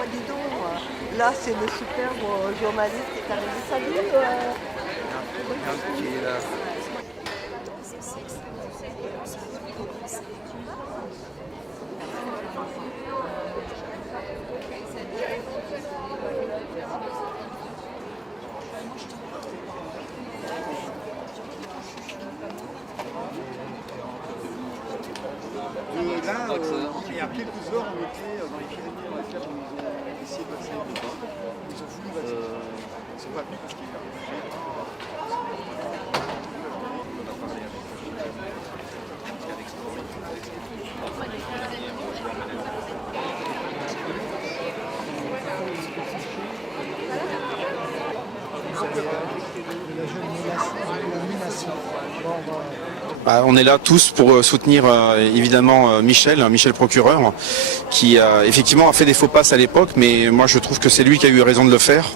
bah dis donc, là c'est le super journaliste qui est arrivé. Salut Regarde qui est là. Là, il y a quelques heures, on était dans les Pyrénées, on va dire, où ils ont essayé de passer le pas. Ils ont voulu passer. Ils sont pas venus parce qu'il y a on a parlé On est là tous pour soutenir évidemment Michel procureur, qui effectivement a fait des faux passes à l'époque, mais moi je trouve que c'est lui qui a eu raison de le faire.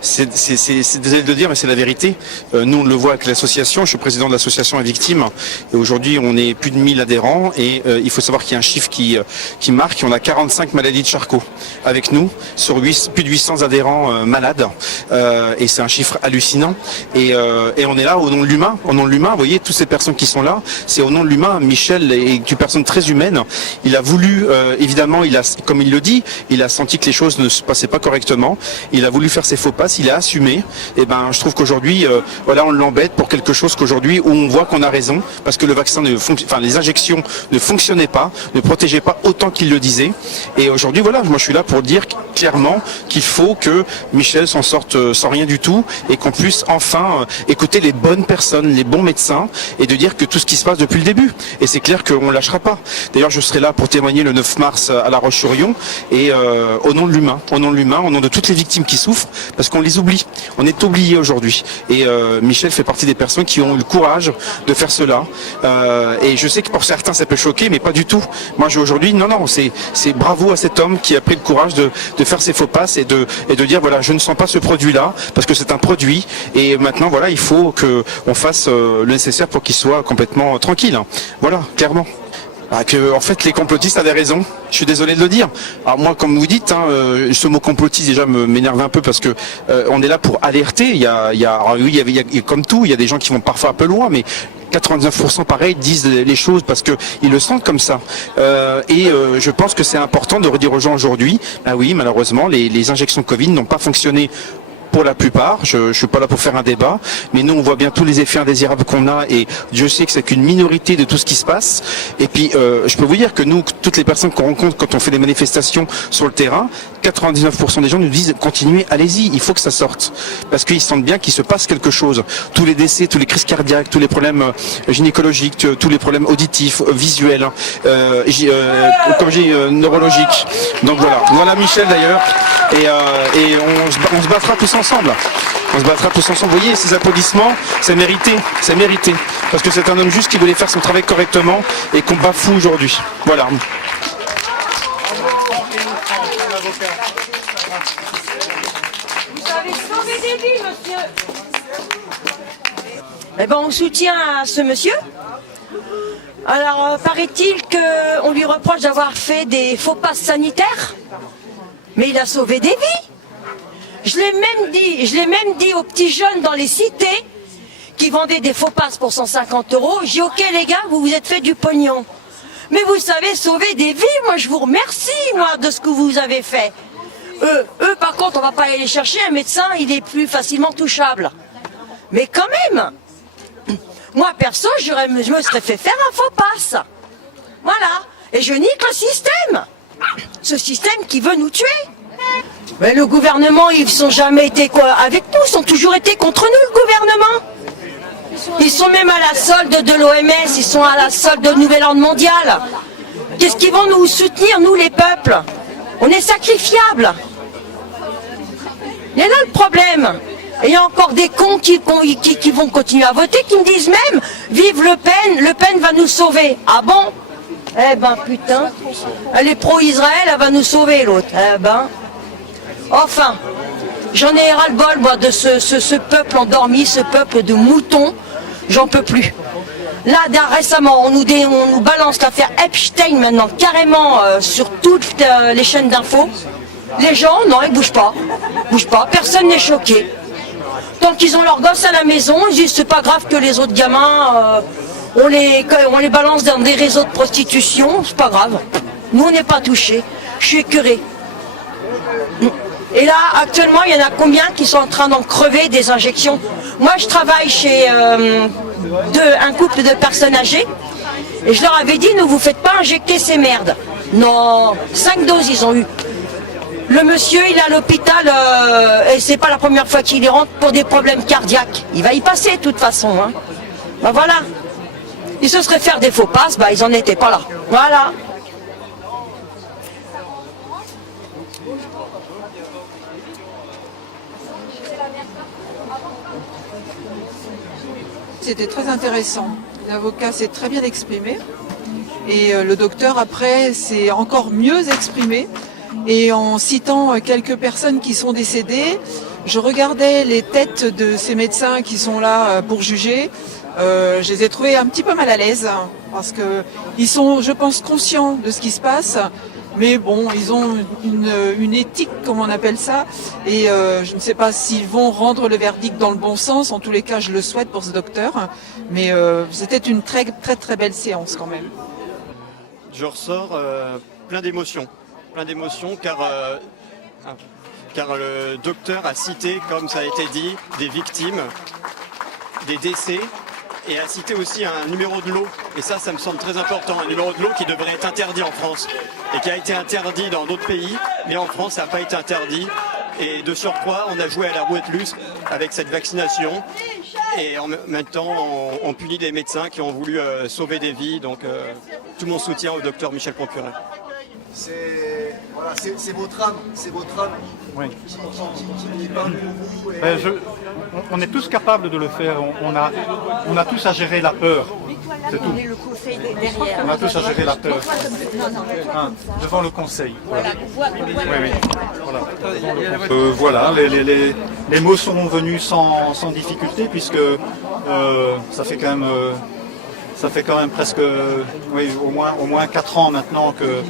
C'est désolé de le dire, mais c'est la vérité. Nous on le voit avec l'association, je suis président de l'association des victimes, et aujourd'hui on est plus de 1000 adhérents, et il faut savoir qu'il y a un chiffre qui marque, on a 45 maladies de Charcot avec nous, sur plus de 800 adhérents malades, et c'est un chiffre hallucinant, et on est là au nom de l'humain, vous voyez, toutes ces personnes qui sont là, c'est au nom de l'humain. Michel est une personne très humaine. Il a voulu, évidemment, comme il le dit, il a senti que les choses ne se passaient pas correctement. Il a voulu faire ses faux passes, il a assumé. Et ben, je trouve qu'aujourd'hui, voilà, on l'embête pour quelque chose qu'aujourd'hui où on voit qu'on a raison, parce que le vaccin les injections ne fonctionnaient pas, ne protégeaient pas autant qu'il le disait. Et aujourd'hui, voilà, moi je suis là pour dire clairement qu'il faut que Michel s'en sorte sans rien du tout, et qu'on puisse enfin écouter les bonnes personnes, les bons médecins, et de dire que tout ce qui se passe depuis le début. Et c'est clair qu'on ne lâchera pas. D'ailleurs, je serai là pour témoigner le 9 mars à La Roche-sur-Yon, et au nom de l'humain, au nom de toutes les victimes qui souffrent, parce qu'on les oublie. On est oubliés aujourd'hui. Et Michel fait partie des personnes qui ont eu le courage de faire cela. Et je sais que pour certains, ça peut choquer, mais pas du tout. Moi, aujourd'hui, non, c'est bravo à cet homme qui a pris le courage de faire ses faux passes et de dire, voilà, je ne sens pas ce produit-là, parce que c'est un produit, et maintenant, voilà, il faut qu'on fasse le nécessaire pour qu'il soit complètement tranquille. Voilà, clairement. En fait les complotistes avaient raison, je suis désolé de le dire. Alors moi, comme vous dites, ce mot complotiste déjà m'énerve un peu, parce que on est là pour alerter. Il y a comme tout, il y a des gens qui vont parfois un peu loin, mais 99% pareil disent les choses parce que ils le sentent comme ça. Je pense que c'est important de redire aux gens aujourd'hui, oui, malheureusement, les injections Covid n'ont pas fonctionné pour la plupart. Je suis pas là pour faire un débat, mais nous on voit bien tous les effets indésirables qu'on a, et Dieu sait que c'est qu'une minorité de tout ce qui se passe. Et puis je peux vous dire que nous, toutes les personnes qu'on rencontre quand on fait des manifestations sur le terrain, 99% des gens nous disent continuez, allez-y, il faut que ça sorte, parce qu'ils sentent bien qu'il se passe quelque chose. Tous les décès, tous les crises cardiaques, tous les problèmes gynécologiques, tous les problèmes auditifs, visuels, comme j'ai neurologiques. Donc voilà Michel d'ailleurs, et on se battra tous ensemble. On se battra tous ensemble. Vous voyez, ces applaudissements, c'est mérité. Parce que c'est un homme juste qui voulait faire son travail correctement et qu'on bafoue aujourd'hui. Voilà. Vous avez sauvé des vies, monsieur. Eh ben, on soutient ce monsieur. Alors, paraît-il qu'on lui reproche d'avoir fait des faux passes sanitaires, mais il a sauvé des vies. Je l'ai même dit aux petits jeunes dans les cités qui vendaient des faux passes pour 150 €. J'ai dit, ok les gars, vous vous êtes fait du pognon. Mais vous savez sauver des vies, moi je vous remercie, moi, de ce que vous avez fait. Eux par contre, on va pas aller les chercher, un médecin, il est plus facilement touchable. Mais quand même, moi perso, je me serais fait faire un faux passe. Voilà. Et je nique le système. Ce système qui veut nous tuer. Mais le gouvernement, ils sont jamais été avec nous, ils ont toujours été contre nous, le gouvernement. Ils sont même à la solde de l'OMS, ils sont à la solde de Nouvel Ordre Mondial. Qu'est-ce qu'ils vont nous soutenir, nous les peuples? On est sacrifiables. Il y a là le problème. Et il y a encore des cons qui vont continuer à voter, qui me disent même, vive Le Pen va nous sauver. Ah bon? Eh ben putain, elle est pro-Israël, elle va nous sauver l'autre. Eh ben... Enfin, j'en ai ras-le-bol, moi, de ce peuple endormi, ce peuple de moutons, j'en peux plus. Là, récemment, on nous balance l'affaire Epstein maintenant, carrément sur toutes les chaînes d'infos. Les gens, non, ils bougent pas. Bougent pas, personne n'est choqué. Tant qu'ils ont leurs gosses à la maison, ils disent c'est pas grave que les autres gamins, on les balance dans des réseaux de prostitution, c'est pas grave. Nous, on n'est pas touchés. Je suis écœurée. Et là, actuellement, il y en a combien qui sont en train d'en crever des injections? Moi, je travaille chez un couple de personnes âgées. Et je leur avais dit, ne vous faites pas injecter ces merdes. Non, 5 doses ils ont eu. Le monsieur, il est à l'hôpital, et c'est pas la première fois qu'il y rentre pour des problèmes cardiaques. Il va y passer de toute façon. Hein. Ben voilà. Ils se seraient faire des faux passes, ben ils en étaient pas là. Voilà. C'était très intéressant. L'avocat s'est très bien exprimé et le docteur après s'est encore mieux exprimé. Et en citant quelques personnes qui sont décédées, je regardais les têtes de ces médecins qui sont là pour juger. Je les ai trouvés un petit peu mal à l'aise parce qu'ils sont, je pense, conscients de ce qui se passe. Mais bon, ils ont une éthique, comme on appelle ça, et je ne sais pas s'ils vont rendre le verdict dans le bon sens. En tous les cas, je le souhaite pour ce docteur. Mais c'était une très très belle séance quand même. Je ressors plein d'émotions car le docteur a cité, comme ça a été dit, des victimes, des décès. Et a cité aussi un numéro de lot. Et ça me semble très important. Un numéro de lot qui devrait être interdit en France. Et qui a été interdit dans d'autres pays. Mais en France, ça n'a pas été interdit. Et de surcroît, on a joué à la roulette russe avec cette vaccination. Et en même temps, on punit des médecins qui ont voulu sauver des vies. Donc, tout mon soutien au docteur Michel Procureur. C'est votre âme, oui. qui parle pour vous. On est tous capables de le faire, on a tous à gérer la peur, c'est tout. On a tous à gérer la peur. Devant le conseil. Voilà. Oui. Voilà, les mots sont venus sans difficulté puisque ça fait quand même presque au moins 4 ans maintenant que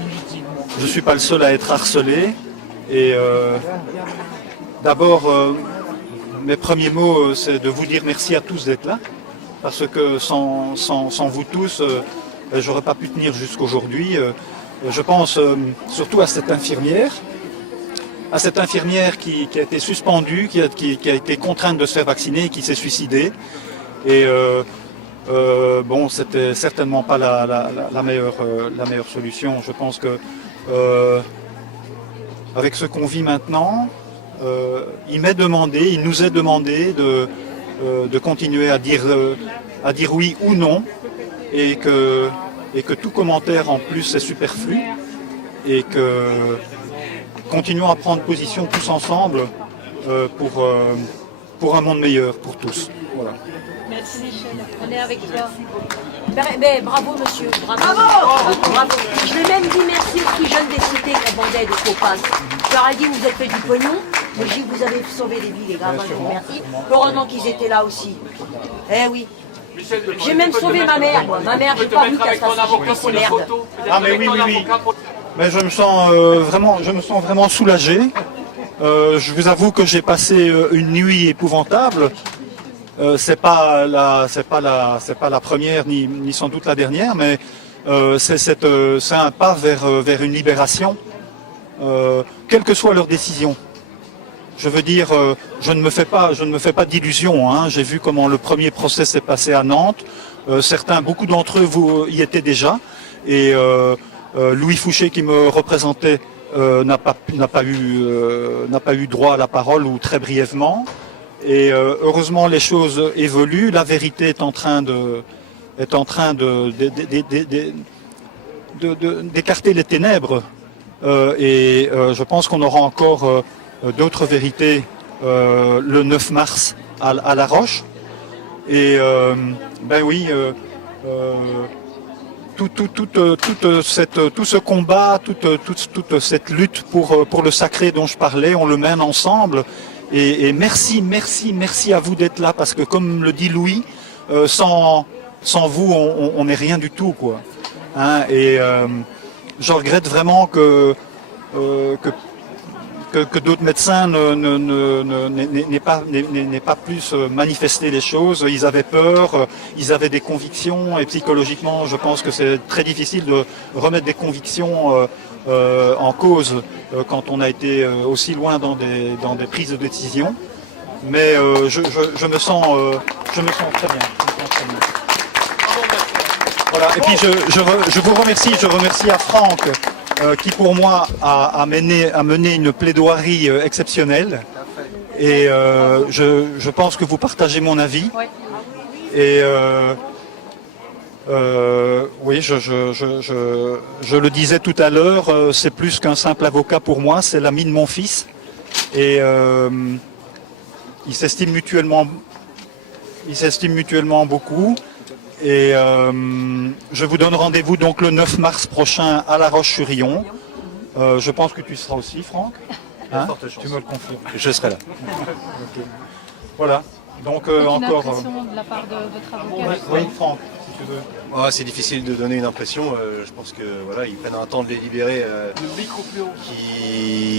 je ne suis pas le seul à être harcelé. Et d'abord, mes premiers mots, c'est de vous dire merci à tous d'être là, parce que sans vous tous, je n'aurais pas pu tenir jusqu'aujourd'hui. Je pense surtout à cette infirmière qui a été suspendue, qui a été contrainte de se faire vacciner et qui s'est suicidée. Et bon, c'était certainement pas la meilleure solution. Je pense que avec ce qu'on vit maintenant, il nous est demandé de continuer à dire oui ou non, et que tout commentaire en plus est superflu, et que continuons à prendre position tous ensemble pour un monde meilleur pour tous. Voilà. Merci Michel, on est avec toi. Mais bravo monsieur, bravo. Je l'ai même dit merci aux petits jeunes des cités qui vendaient des faux passes. Je leur ai dit vous êtes fait du pognon, mais je dis vous avez sauvé des vies les gars, moi je vous remercie. Heureusement qu'ils étaient là aussi. Eh oui. J'ai même sauvé ma mère, moi. Ma mère, j'ai pas vu qu'elle se fasse ces merdes. Ah mais oui. Mais je me sens vraiment soulagé. Je vous avoue que j'ai passé une nuit épouvantable. C'est pas la première ni sans doute la dernière, mais c'est un pas vers une libération, quelle que soit leur décision. Je veux dire, je ne me fais pas d'illusions. Hein. J'ai vu comment le premier procès s'est passé à Nantes. Beaucoup d'entre eux y étaient déjà, et Louis Fouché qui me représentait n'a pas eu droit à la parole, ou très brièvement. Et heureusement les choses évoluent, la vérité est en train d'écarter les ténèbres, et je pense qu'on aura encore d'autres vérités le 9 mars à La Roche. Et tout ce combat, toute cette lutte pour le sacré dont je parlais, on le mène ensemble. Et merci à vous d'être là, parce que comme le dit Louis, sans vous, on n'est rien du tout, quoi. Hein, et je regrette vraiment que que d'autres médecins n'aient pas plus manifesté les choses. Ils avaient peur, ils avaient des convictions, et psychologiquement, je pense que c'est très difficile de remettre des convictions en cause quand on a été aussi loin dans des prises de décision. Mais je me sens très bien. Voilà. Et puis je vous remercie, je remercie à Franck qui pour moi a mené une plaidoirie exceptionnelle. Et je pense que vous partagez mon avis. Oui. Et oui, je le disais tout à l'heure, c'est plus qu'un simple avocat pour moi, c'est l'ami de mon fils. Et ils s'estiment mutuellement beaucoup. Et je vous donne rendez-vous donc le 9 mars prochain à La Roche-sur-Yon. Je pense que tu seras aussi, Franck. Hein, tu me le confirmes. Je serai là. Okay. Voilà. Donc une encore. Impression de la part de votre avocat. Oui, Franck, si tu veux. Oh, c'est difficile de donner une impression. Je pense que voilà, ils prennent un temps de les libérer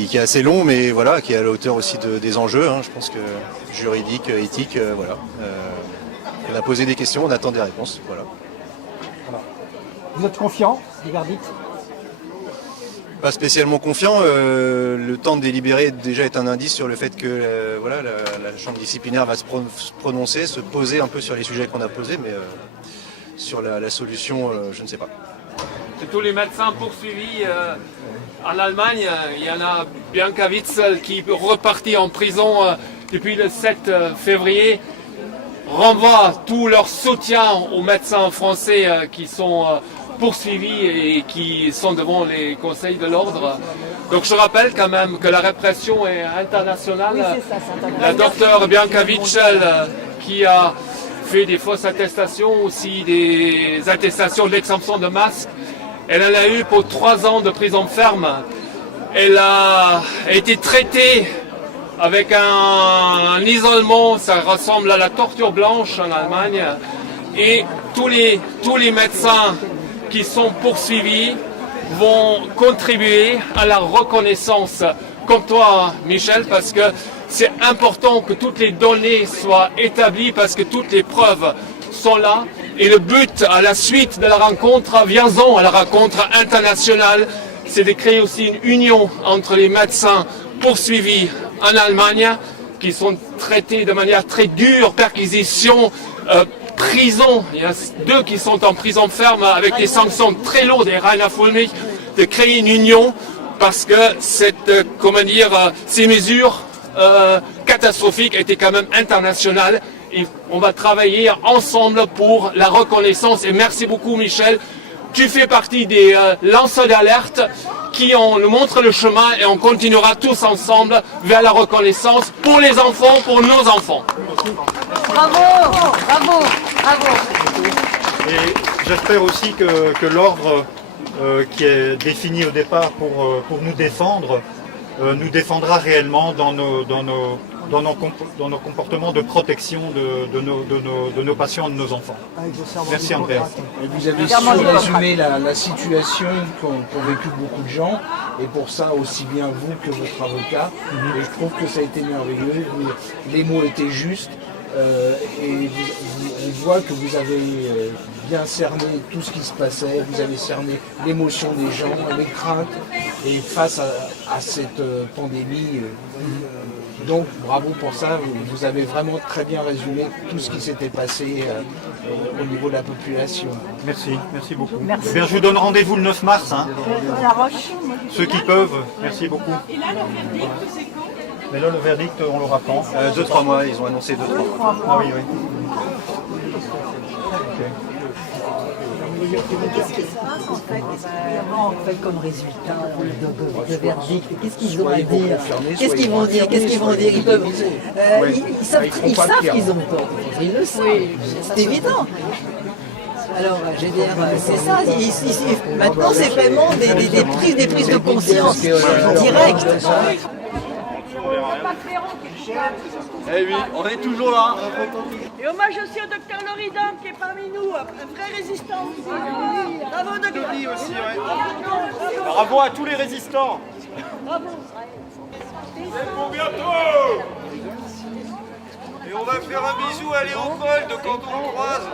qui est assez long, mais voilà, qui est à la hauteur aussi des enjeux. Hein. Je pense que juridique, éthique, voilà. On a posé des questions, on attend des réponses. Voilà. Vous êtes confiant du verdict? Pas spécialement confiant. Le temps de délibérer déjà est un indice sur le fait que voilà, la chambre disciplinaire va se prononcer, se poser un peu sur les sujets qu'on a posés, mais sur la solution, je ne sais pas. De tous les médecins poursuivis en Allemagne, il y en a Bianca Witzel qui est repartie en prison depuis le 7 février. Renvoie tout leur soutien aux médecins français qui sont poursuivis et qui sont devant les conseils de l'ordre. Donc je rappelle quand même que la répression est internationale. Oui, c'est ça, la docteure Bianca Witzel qui a fait des fausses attestations, aussi des attestations d'exemption de masque. Elle en a eu pour 3 ans de prison ferme. Elle a été traitée avec un isolement, ça ressemble à la torture blanche en Allemagne. Et tous les médecins qui sont poursuivis vont contribuer à la reconnaissance, comme toi Michel, parce que c'est important que toutes les données soient établies, parce que toutes les preuves sont là. Et le but à la suite de la rencontre, viens-en à la rencontre internationale, c'est de créer aussi une union entre les médecins poursuivis en Allemagne, qui sont traités de manière très dure, perquisition, prison. Il y a 2 qui sont en prison ferme avec des sanctions très lourdes, et Rainer Fulmich, de créer une union, parce que ces mesures catastrophiques étaient quand même internationales. Et on va travailler ensemble pour la reconnaissance. Et merci beaucoup Michel. Tu fais partie des lanceurs d'alerte qui nous montrent le chemin, et on continuera tous ensemble vers la reconnaissance pour les enfants, pour nos enfants. Bravo, bravo, bravo. Et j'espère aussi que l'ordre qui est défini au départ pour nous défendre, nous défendra réellement dans nos comportements de protection de nos patients, de nos enfants. Merci Andreas. Vous avez su résumer la situation qu'ont vécu beaucoup de gens, et pour ça aussi bien vous que votre avocat. Et je trouve que ça a été merveilleux, les mots étaient justes, et on voit que vous avez bien cerné tout ce qui se passait, vous avez cerné l'émotion des gens, les craintes, et face à cette pandémie. Donc bravo pour ça, vous avez vraiment très bien résumé tout ce qui s'était passé au niveau de la population. Merci, merci beaucoup. Merci. Bien, je vous donne rendez-vous le 9 mars. Hein. La Roche. Ceux qui peuvent, merci beaucoup. Et là, le verdict, c'est quand? Mais là, le verdict, on l'aura quand 2-3 mois, ils ont annoncé 2-3 mois. Ah oui, oui. Qu'est-ce qui se passe en fait? Qu'est-ce qu'il y a en fait comme résultat de verdict? Qu'est-ce qu'ils ont à dire? Qu'est-ce qu'ils vont dire? Qu'est-ce qu'ils vont dire? Ils savent qu'ils ont tort. Ils le savent. C'est évident. Alors, je veux dire, c'est ça. Maintenant, c'est vraiment des prises de conscience directes. Ferrand qui est coupable. Eh oui, on est toujours là. Et hommage aussi au docteur Loridon qui est parmi nous, un vrai résistant aussi. Bravo docteur. Aussi, ouais. Bravo à tous les résistants. Bravo. Pour bientôt. Et on va faire un bisou à Léopold quand on le croise.